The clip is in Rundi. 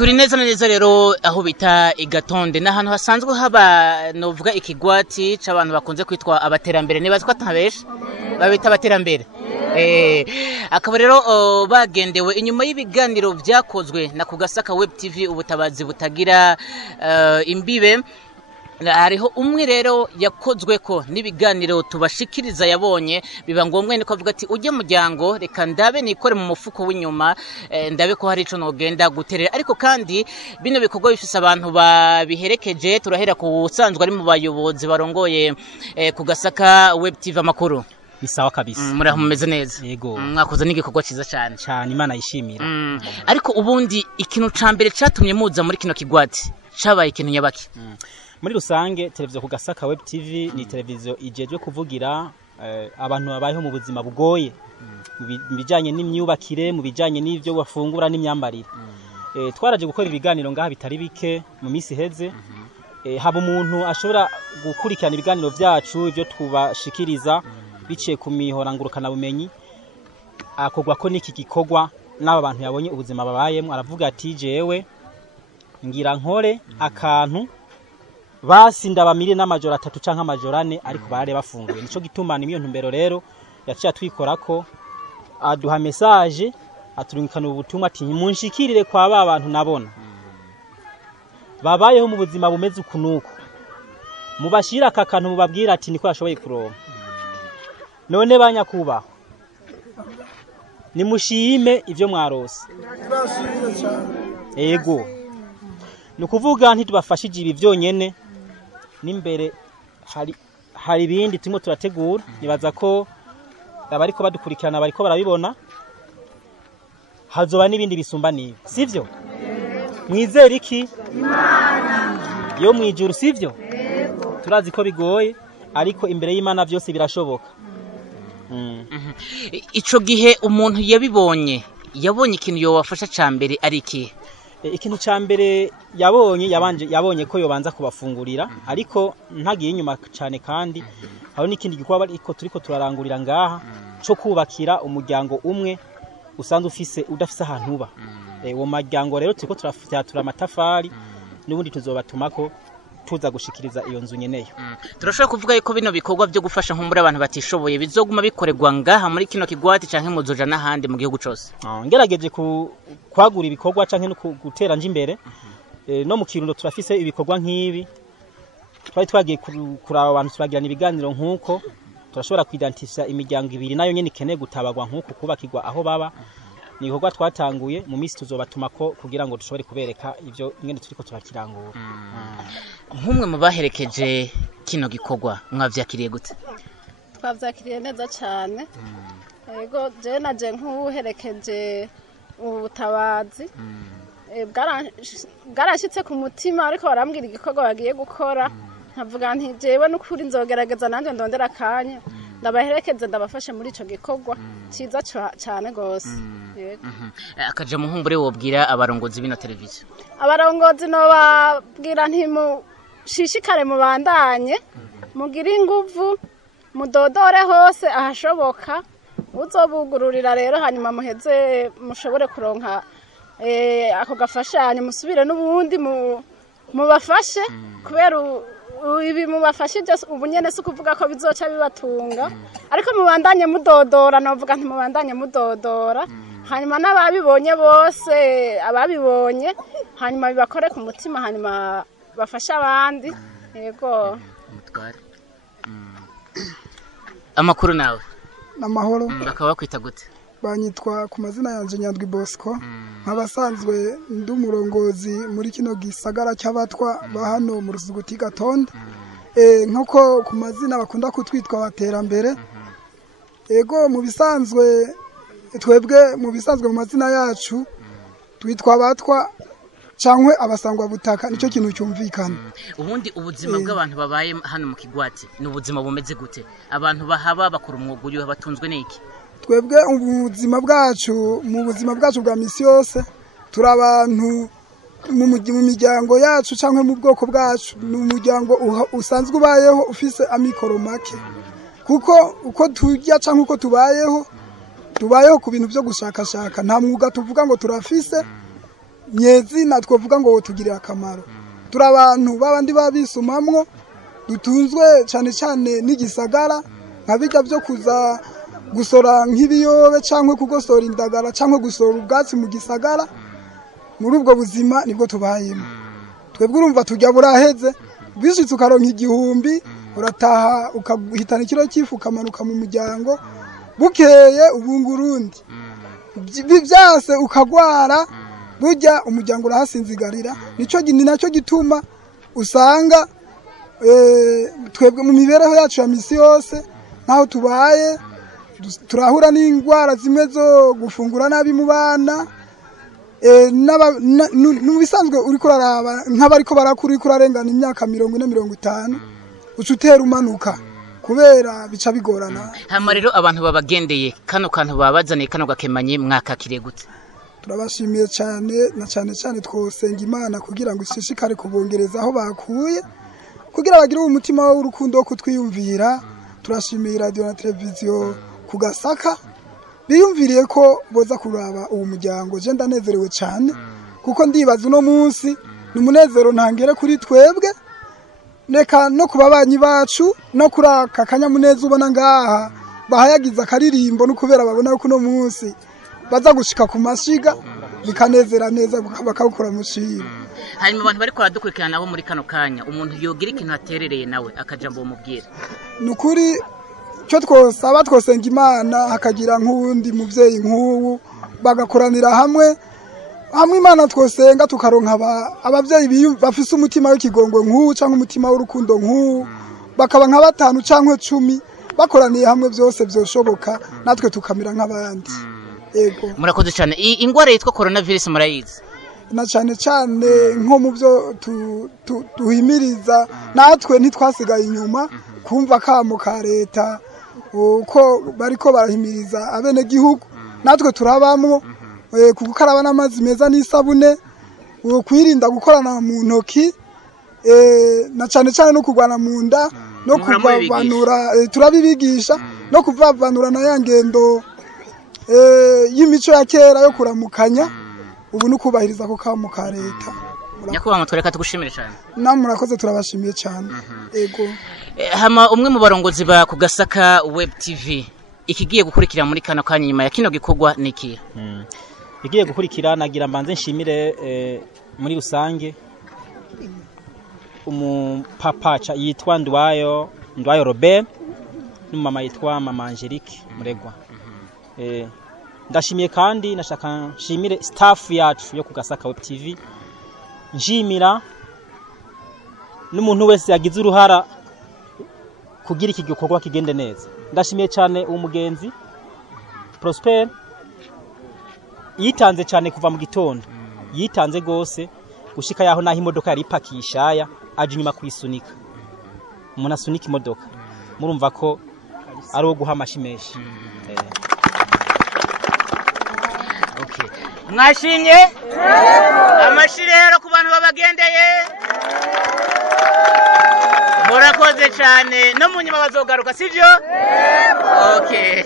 turi neza na neza rero aho bita igatonde n'ahantu hasanzwe haba novuga ikigwati c'abantu bakunze kwitwa abaterambere nibaza ko atabesha babita abaterambere akaba rero bagendewe inyuma y'ibiganiro vyakozwe na Kugasaka Web TV ubutabazi butagira imbibe. Hariho umwe rero yakozwe ko n'ibiganiro tubashikiriza yabonye biba ngombwa niko avuga ati ujye muryango reka ndabe nikore mu mufuko w'inyuma ndabe ko hari ico nogenda guterera, ariko kandi bino bikorwa bifise abantu babiherekeje. Turahera ku usanzwe ari mu bayobozi barongoye Kugasaka Web TV amakuru. Bisawa kabisa. Muraho mumeze neza. Yego. Mwakoze n'igikorwa ciza cyane. Cyane Imana yishimira. Ariko ubundi ikintu cambere catumye muza muri kino kigwati cabaye ikintu nyabaki. Muri rusange televiziyo Kugasaka Web TV ni televiziyo ijejwe kuvugira abantu babayeho mu buzima bugoye mu bijanye n'imyubakire, mu bijanye n'ivyo bafungura n'imyambarire. Twaraje gukora ibiganiro ngaha bitari bike mu misi heze. Haba umuntu ashobora gukurikirana ibiganiro vyacu ivyo tubashikiriza biciye ku mihorangurukana bumenyi, akogwa ko niki gikorwa n'aba bantu yabonye ubuzima babayemo, aravuga ati jewe ngira nkore akantu basi ndabamire n'amajoro 3 canke amajoro 4 ariko bare bafunguye. Nico gitumana imiyo ntumbero rero yaciye twikorako aduha message aturungikana ubutumwa ati munshikirire kwa ba bantu nabona babayeho mu buzima bumeze ukunuko, mubashira aka kantu mubabwira ati niko yashoboye kuronka. None banyakubaho nimushime ivyo mwarose. Ego nukuvuga ntitubafashije ibi vyonyene, n'imbere hari ibindi turimo turategura. Nibaza ko abariko badukurikirana bariko barabibona, hazoba n'ibindi bisumba nibi, sivyo? Mwizera iki? Imana yo mwijuru, sivyo? Turazi ko bigoye ariko imbere y'Imana byose birashoboka. Ico gihe umuntu yabibonye ikintu yobafasha cambere ari iki? Ikintu cambere yabonye ko yobanza kubafungurira, ariko ntagiye inyuma cyane. Kandi aho n'ikindi gikorwa ariko turiko turarangurira ngaha cyo kubakira umuryango umwe usanzwe udafise ahantu uba. Uwo muryango rero turiko turafyatura amatafari n'ubundi tuzobatumako tuza gushikiriza iyo nzu nyeneyo. Turashobora kuvuga yuko bino bikorwa byo gufasha nkumbura abantu batishoboye bizoguma bikoregwa ngaha muri kino kigwati canke muzoja n'ahandi mu gihugu cose. Ngerageje kwagura ibikorwa canke no gutera nje imbere. No mu Kirundo turafise ibikorwa nk'ibi, twari twagiye kuraba abantu turagirana ibiganiro nk'uko turashobora kwidentifya imiryango ibiri nayo nyene ikeneye gutabagwa nk'uko kubakirwa aho baba. Ni ibikorwa twatanguye mu misi tuzobatumako kugira ngo dushobore kubereka ivyo ingene turiko turakirangura. Nk'umwe mu baherekeje kino gikorwa mwavyakiriye gute? Twavyakiriye neza cyane. Yego je naje nk'uherekeje ubutabazi. Bwarashitse ku mutima ariko barambwira igikorwa bagiye gukora. Nkavuga nti jewe n'ukuri nzogerageza nanje ndondera akanya ndabaherekeze ndabafashe muri ico gikorwa ciza cyane gose. Akaje muhumbure wobwira abarongozi bino televiziyo? Abarongozi no babwira nti mushishikare mubandanye mugira inguvu mudodore hose ahashoboka, uzobugururira rero hanyuma muheze mushobore kuronka ako gafashanye musubire n'ubundi mubafashe, kubera ibi mubafashije ubu nyene si kuvuga ko bizoca bibatunga, ariko mubandanye mudodora. Novuga nti mubandanye mudodora, hanyuma n'ababibonye bose ababibonye hanyuma bibakore ku mutima, hanyuma bafasha abandi. Yego mutware. Amakuru nawe? Namahoro. Bakaba bakwita gute? Banyitwa ku mazina yanje Nyandwi Bosco, nkabasanzwe ndi umurongozi muri kino gisagara cy'abatwa ba hano mu Rusuguti Gatonde. Nk'uko ku mazina bakunda kutwitwa abaterambere. Ego mu bisanzwe twebwe mu mazina yacu twitwa abatwa canke abasangwa butaka, nico kintu cyumvikana. Ubundi ubuzima bw'abantu babaye hano mu kigwati ni ubuzima bumeze gute? Abantu bahaba bakora umwuga uyu batunzwe n'iki? Twebwe mu buzima bwacu bwa misi yose turi abantu mu miryango yacu canke mu bwoko bwacu ni umuryango usanzwe ubayeho ufise amikoro make, kuko uko turya canke uko tubayeho ku bintu byo gushakashaka, nta mwuga tuvuga ngo turafise nyezina twovuga ngo tugirira akamaro turi abantu babandi babisumamwo dutunzwe cyane cyane n'igisagara nka bijya byo kuza gusora nk'ibiyobe cyangwa kugosora indagara cyangwa gusora ubwatsi mu gisagara muri ubwo buzima nibwo tubayemo twebwe urumva tujya buraheze bishitse ukaronka igihumbi urataha ukahitana ikiro cy'ifu ukamanuka mu muryango bukeye ubungurundi byase ukagwara burya umuryango urahasinzigarira ni nacyo gituma usanga twebwe mu mibereho yacu ya misi yose nkaho tubaye turahura n'indwara zimwe zo gufungura nabi mu bana n'ubisanzwe uri kuraraba nk'abariko barakura uri kurarengana imyaka 40-50 ucutera umanuka kubera bica bigorana. Hama rero abantu babagendeye kano kantu babazaniye kano gakemanye mwakakire gute? Turabashimiye cyane na cyane twosenga Imana kugira ngo ishishikare kubongereza aho bakuye kugira bagire umutima w'urukundo wo kutwiyumvira. Turashimiye radio na televiziyo kugasaka biyumviriye ko boza kuraba uwo muryango. Je ndanezerewe cyane kuko ndibaza uno munsi n'umunezero ntangere kuri twebwe neka no kubabanyi bacu no kuraka kanyamuneza ubona ngaha bahayagiza akaririmbo no kubera babona ko uno munsi baza gushika ku mashiga bikanezera neza bakabukora mushira. Hanyuma abantu bari kwaradukurikirana nabo muri kano kanya umuntu yogira ikintu aterereye nawe akajambo mubwira. Nukuri cyo twosaba twosenga Imana hakagira nk'undi muvyeyi nk'ubu bagakoranira hamwe Imana twosenga tukaronka abavyeyi bafise umutima w'ikigongo nk'ubu canke umutima w'urukundo nk'ubu bakaba nka 5 canke 10 bakoraniye hamwe byose byoshoboka natwe tukamira nk'abandi. Ego murakoze cyane. Ingwara yitwa coronavirus murayizi na cyane nko mu byo tuhimiriza natwe ntitwasigaye inyuma kumva kamo ka leta uko bariko barahimiriza abene gihugu natwe turabamwo kugukaraba n'amazi meza n'isabune kwirinda gukorana mu ntoki na cyane no kugwana mu nda no kuvavanura turabibigisha no kuvavanura na yangendo y'imico ya kera yo kuramukanya ubu nukubahiriza ko kamo ka leta. Nyakubahwa twereka tugushimire cyane. Namurakoze turabashimiye cyane. Ego hama umwe mu barongozi ba kugasaka web tv ikigiye gukurikira muri kano kanya nyuma ya kino gikorwa niki igiye gukurikira nagira mbanze nshimire muri rusange umupapa yitwa Ndwayo Robert n'umama yitwa Mama Angelique Muregwa. Ndashimiye kandi nashaka nshimire staff yacu yo kugasaka web tv njimira n'umuntu wese yagize uruhara kugira iki gikorwa kigende neza. Ndashimiye cyane umugenzi Prosper yitanze cyane kuva mu gitondo yitanze gose gushika yaho naho imodoka yari ipakishaya aje nyuma kwisunika umuntu asunika imodoka murumva ko ari wo guha amashimeshi. Okay. Mwashimye? Amashirero ku bantu babagendeye. Murakoze cyane no munyuma bazogaruka sivyo? Okay.